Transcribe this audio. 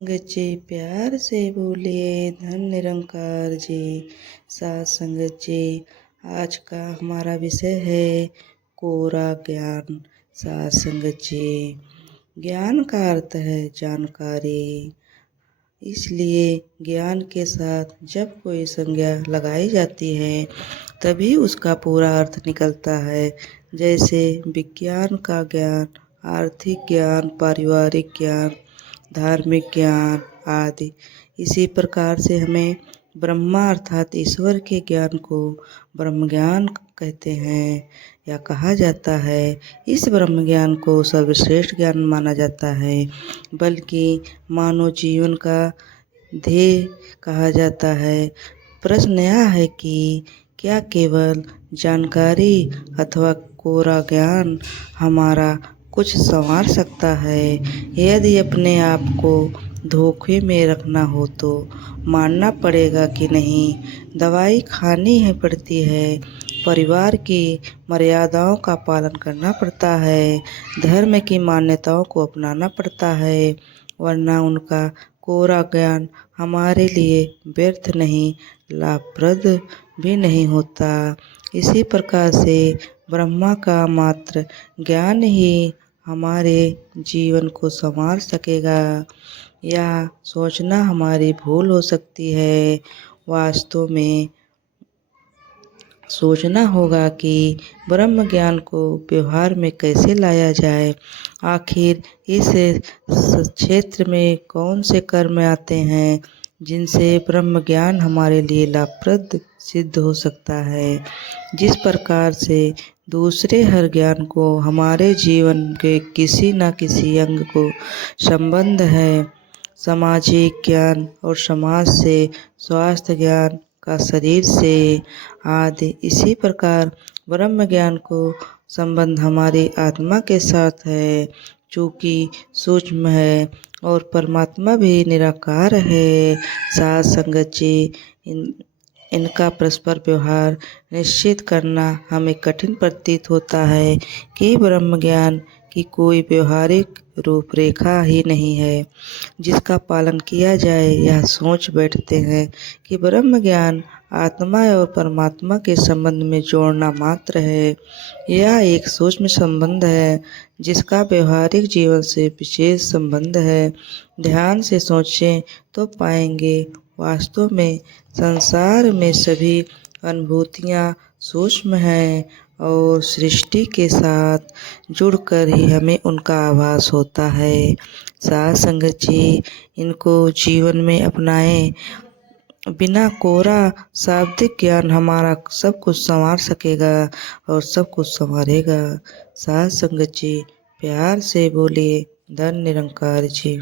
संगत जी प्यार से बोलिए धन निरंकार जी। साथ संगत जी, आज का हमारा विषय है कोरा ज्ञान। साथ संगत जी, ज्ञान का अर्थ है जानकारी। इसलिए ज्ञान के साथ जब कोई संज्ञा लगाई जाती है तभी उसका पूरा अर्थ निकलता है। जैसे विज्ञान का ज्ञान, आर्थिक ज्ञान, पारिवारिक ज्ञान, धार्मिक ज्ञान आदि। इसी प्रकार से हमें ब्रह्मा अर्थात ईश्वर के ज्ञान को ब्रह्म ज्ञान कहते हैं या कहा जाता है। इस ब्रह्म ज्ञान को सर्वश्रेष्ठ ज्ञान माना जाता है, बल्कि मानव जीवन का ध्येय कहा जाता है। प्रश्न यह है कि क्या केवल जानकारी अथवा कोरा ज्ञान हमारा कुछ संवार सकता है? यदि अपने आप को धोखे में रखना हो तो मानना पड़ेगा कि नहीं, दवाई खानी है पड़ती है, परिवार की मर्यादाओं का पालन करना पड़ता है, धर्म की मान्यताओं को अपनाना पड़ता है, वरना उनका कोरा ज्ञान हमारे लिए व्यर्थ नहीं, लाभप्रद भी नहीं होता। इसी प्रकार से ब्रह्मा का मात्र ज्ञान ही हमारे जीवन को संवार सकेगा। या सोचना हमारी भूल हो सकती है। वास्तव में सोचना होगा कि ब्रह्म ज्ञान को व्यवहार में कैसे लाया जाए। आखिर इस क्षेत्र में कौन से कर्म आते हैं जिनसे ब्रह्म ज्ञान हमारे लिए लाभप्रद सिद्ध हो सकता है। जिस प्रकार से दूसरे हर ज्ञान को हमारे जीवन के किसी न किसी अंग को संबंध है, सामाजिक ज्ञान और समाज से, स्वास्थ्य ज्ञान का शरीर से आदि। इसी प्रकार ब्रह्म ज्ञान को संबंध हमारी आत्मा के साथ है, चूँकि सूक्ष्म है और परमात्मा भी निराकार है। साथ संगत जी, इनका परस्पर व्यवहार निश्चित करना हमें कठिन प्रतीत होता है कि ब्रह्म ज्ञान की कोई व्यवहारिक रूपरेखा ही नहीं है जिसका पालन किया जाए। यह सोच बैठते हैं कि ब्रह्म ज्ञान आत्मा और परमात्मा के संबंध में जोड़ना मात्र है। यह एक सूक्ष्म संबंध है जिसका व्यवहारिक जीवन से विशेष संबंध है। ध्यान से सोचें तो पाएंगे वास्तव में संसार में सभी अनुभूतियाँ सूक्ष्म हैं और सृष्टि के साथ जुड़कर ही हमें उनका आभास होता है। साथ संगत जी, इनको जीवन में अपनाएं। बिना कोरा शाब्दिक ज्ञान हमारा सब कुछ संवार सकेगा और सब कुछ संवारेगा। साथ संगत जी, प्यार से बोलिए धन निरंकार जी।